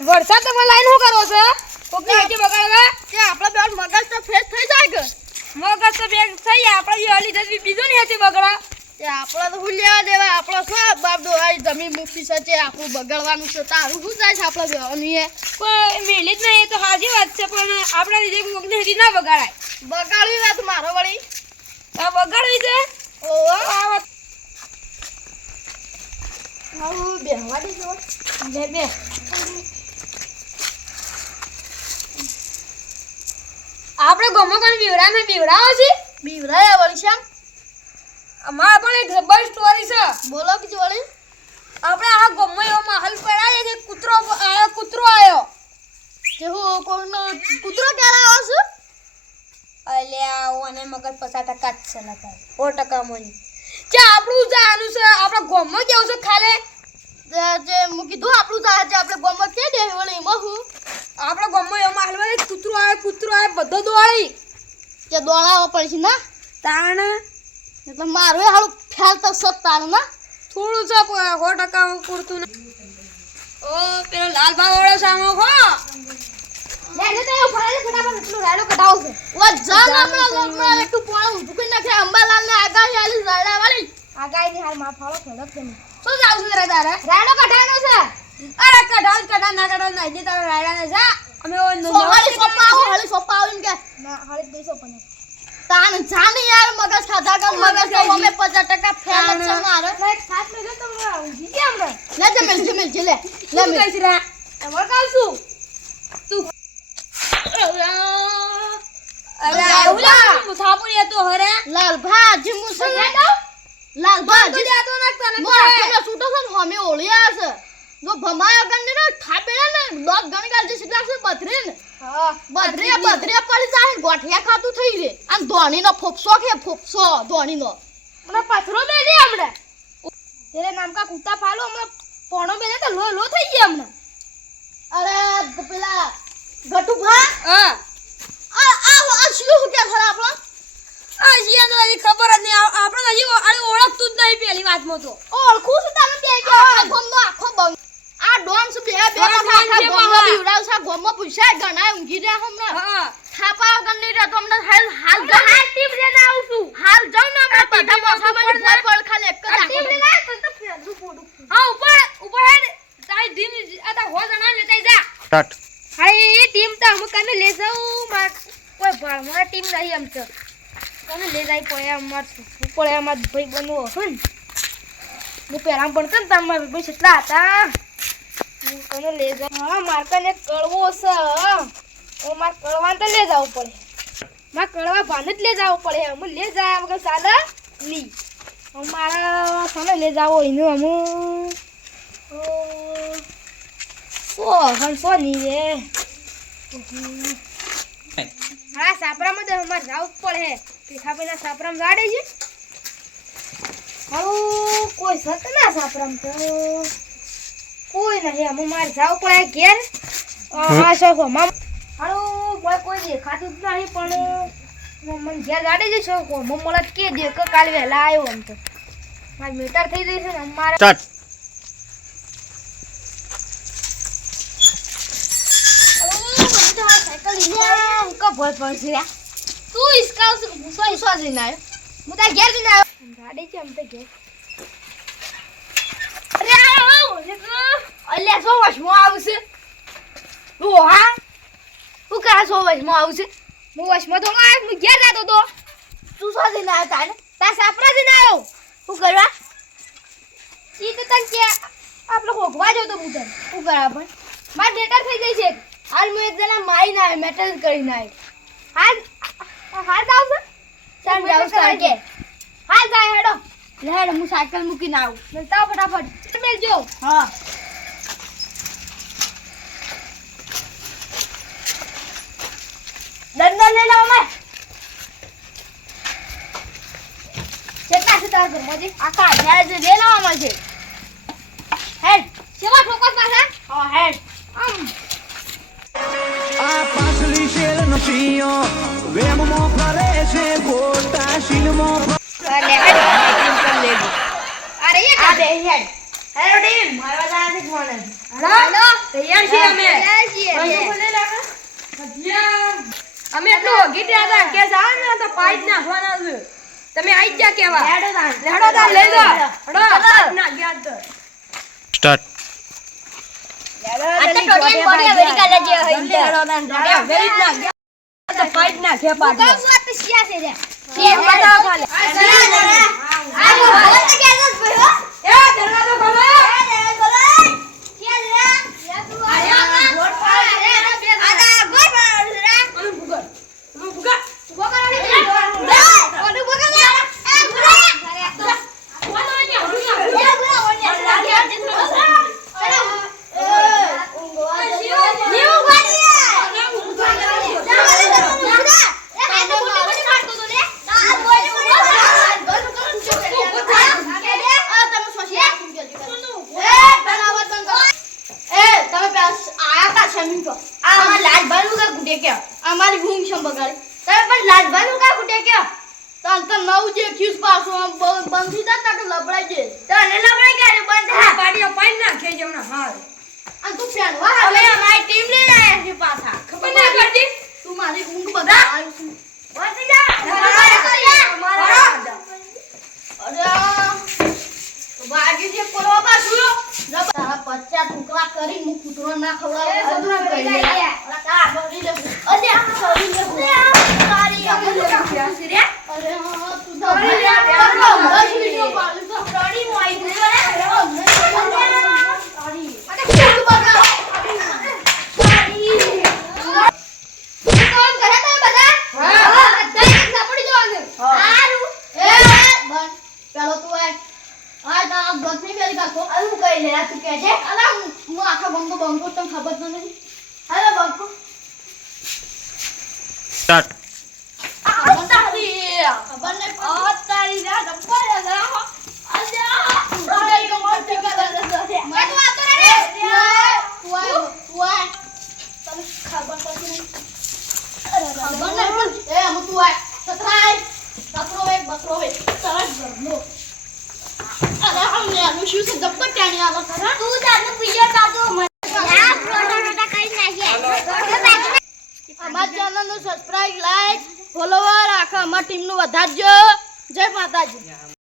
વરસાદ તમે લાઈન શું કરો છો? કોકની હેઠી બગાડવા કે આપણો બેન મગજ તો ફ્રેશ થઈ જાય કે? મગજ તો બેગ થઈ આપણે જે હલી જતી બીજો ની હેઠી બગડા. કે આપણા તો હું લેવા દેવા? આપણો શું બાપ દો આ જમીન મૂકી છે તે આપણું બગાડવાનું છે. તારું શું જાય છે આપણે બેવાની એ? કોઈ મેલી જ નહીં એ તો હાજી વાત છે પણ આપણા લીધે કોકની હેઠી ના બગાડાય બગાડવી વાત મારો વળી. આ બગાડવી છે? ઓહો આ વાત આવું બેહવા દેજો. બે બે. આપણે ગમો કોણ બીવડા ને બીવડાવો છે? બીવરાયા વળી છે અમારા પણ એક જબર સ્ટોરી છે. બોલો બીજું વળી. આપણે આ ગમો એવો માહોલ પડાય કે કૂતરો આયો કૂતરો આયો. કે હું કોઈનો કૂતરો ક્યારે આવો છું? અલ્યા ઓને મગજ પચાસ ટકા જ છે લગાય સો ટકા મળી. કે આપણું જાનું છે આપણા ગમો કેવું છે ખાલે. જે મૂકી દો કીધું આપણું જાય છે આપણે ગમત કે દેવી વળી? એમાં હું આપણો ગમો એમાં પડાય કૂતરો આવે કૂતરો આવે બધો દોડી. કે દોડાવવા પડશે ના? તાણ. એટલે મારું એ ફેલ તો સત તાણ ના? થોડું છે સો ટકા પૂરતું ઓ પેલો લાલ ભાવ વાળો સામો હો. લેને તો ફરાલે ફટાફટ એટલું રાડો કઢાવો છે. ઓ જા ના આપણા એટલું પોણું ઊંધું નાખે અંબાલાલ ને આલી રાડા વાળી. આગાઈ ની હાલમાં ફાળો ખેડક તમે શું જાવ છું તારા રાડો કઢાવાનો છે અરે કઢાવ કઢા ના કઢાવ ના દે તારા રાયડા ને જા અમે ઓ નો હાલી સોપા આવો હાલી સોપા આવીને કે ના હાલી દેસો પણ તાન જાને યાર મગજ ખાધા કા મગજ તો અમે 50% ફેલ જ છે મારો એક સાથ જો તો આવું ગયા હમણાં લે જે મેલ જે મેલ જે લે લે શું કઈ રા એમાં કાવ છું તું અરે ઉલા લાગે તો હરે લાલ ભાજી મુસલ લાલ ભાજી જાતો નાખતા ને છૂટો છે ને હમે ઓળિયા છે જો ભમાયો ગંને ને થાપેલા ને લોક ગણ ગાલ જે છે બથરી ને હા. બધરે બધરે પડી જાય ગોઠિયા ખાતું થઈ રે આમ ધોણી નો ફોફસો કે ફોફસો ધોણી નો મને પથરો બેલી હમણાં. તેરે નામ કા કુત્તા પાલો હમણાં પોણો બેલે તો લો લો થઈ ગયા હમણાં. અરે પેલા ગટુભા? હા. આ આ શું કે ખરા આપણો? આ જીયા ખબર જ નહીં આપણે હજી આને ઓળખતું જ નહીં જો. તો ઓળખું છું તમે કે કે આખો ગોમનો આખો બંગ આ ડોન્સ બે બે ડોન આખા ગોમો બીવડાવ છે ગોમો પૂછાય ગણાય ઊંઘી રહ્યા હમણાં. હા. થાપા ગણ નહીં રહેતો હમણાં હાલ હાલ તો હાલ ટીપ ના આવું છું. હાલ જાઉં ના આપણે આ બધા ઉપર ઉપર પડ ખાલે એક જ ટીમ ટીપ ના તો તો ફેરવું પોડું. હા ઉપર ઉપર હેડ. તાઈ ધીમ આ હો જણા લેતા જા. સ્ટાર્ટ. હા એ ટીમ તો અમે કને લે જાઉં. માર કોઈ ભણવા ટીમ નહીં એમ તો. કને લે જાય પડે અમાર શું અમાર ભાઈ બનવો હશે ને. હું પહેલા ભણતો ને તમારા ભાઈ કેટલા હતા. હું તને લે જાઉં. હા મારે તને કળવો છે હું. માર કળવા તો લે જવું પડે. મારે કળવા ભાન જ લે જવું પડે. અમે લે જાય વગર ચાલે? નહીં હું મારા સામે લે જાવો એનું અમુક સો હણસો નહીં રે. હા સાપરામાં તો અમારે જવું પડે. પીઠાભાઈના સાપરામાં ગાડે છે. હારું કોઈ સત ના સાપરામ તો. કોઈ નહીં અમે મારે જાવ પડે ઘેર. હા શોખો મામ. હારું બોય કોઈ દેખાતું જ નહીં પણ મને ઘેર ગાડે છે શોખો મમ્મલા કે દે કે કાલ વહેલા આવ્યો આમ તો. મારી મેટર થઈ જઈ છે ને અમારે સ્ટાર્ટ તું ઇસકા સો સો જઈને આવ્યો? હું તાર ઘેર જઈને આવ્યો. ગાડી આમ તો ઘેર. અરે આવો અલ્યા સો વર્ષમાં આવશે. ઓ હા? તું કા સો વર્ષમાં આવશે? હું વશમાં થોડો આવ્યો હું ઘેર જતો તો. તું સો જઈને આવ્યો તાને તાર સાપરા જઈને આવ્યો. શું કરવા? ઈ તો તને કે આપણે હોગવા જો તો હું તને. શું કરવા પણ? માર ડેટર થઈ ગઈ છે હાલ મુ એક જણા મારી ના મેટલ કરીને આવ્યો હાલ હાલ જાવ છે ચાલ તાર કે હાલ જાય હેડો. લે હેડો હું સાયકલ મૂકીને આવું. આવો ફટાફટ. મેલજો હા. દંડો લઈ લો અમે. કેટલા છે તારા ઘરમાંથી આખા હજાર લઈ લેવામાં છે. હેડ સેવા ઠોકસ પાછા? હા હેડ. આમ. આ પાછલી શેર નસીઓ મો ફરે છે ખોટા શીલ હેડ અરે આ બે હેડ. હેડો ટીમ મારવા જવાના છે. Phone hello? તૈયાર છીએ અમે. અમે. એટલું ગીત હતા કે જાવ ને તો પાઇપ નાખવાના છે. તમે આઈ ગયા કેવા? લેડો તાર લઈ લો હડો ના ગયા તો. સ્ટાર્ટ. આ તો ટોટિયન બોડી અમેરિકા લેજે હઈ વેરી ના ગયા. તો પાઇપ ના કે પાડ વાત શિયા છે રે બતાવો ખાલી આ ભગવાન તો કે દસ ભાઈ હો એ દરવાજો ખોલો ઓલું ભૂગા અમારી ભૂમ સમ બગાડે. તમે પણ લાલભાઈ નું કા ગુટે કે? તો નવ જે ખીસ પાછો આમ બંધ થઈ જાય તો લબડાઈ જાય તને લબડાઈ ગયા બંધ હા પાડીઓ પાઈ ના કે જમણા હાલ. આ તું પહેરવા હવે અમારી ટીમ લઈને આયા છે પાછા. ખબર ના પડતી તું મારી ઊંઘ બગાડ બંધ જા. અમારા અરે વાગી છે પડવા પાછું કરી હું કૂતરો ના ખવડાવે બધું કરી લે અરે કા બરી લે અરે આ કરી લે તારી અગર રે અરે હા તું તો કરી લે, બરો બસ વિડિયો પાડું તો પ્રાણી મોઈ દે રે તારી અરે તું બગા તારી કોણ કરે તમે બધા હા બધા એક સાપડી જવાનું હારું એ બન પેલો તું આય આ ગોઠવી મેરી કાકો આ હું કહી લે તું કે છે. અલા હું આખા બંકો બંકો તને ખબર તો નથી. હાલો બંકો સ્ટાર્ટ ખબર ને આ તારી ના ડબ્બા ના હો અલ્યા તારી કો મોટ કે દે દે મે તું આ તો રે તું આય તું આય તને ખબર તો નથી ખબર નહીં પણ એ હું તું આય સતરાય સતરો એક બતરો એક સરસ ઘરનો હમને આનું શું છે ટાણી તું ના નાખીએ. અમાર ચેનલનું સબસ્ક્રાઇબ લાઈક ફોલોવર આખા અમાર ટીમનું વધારજો. જય માતાજી.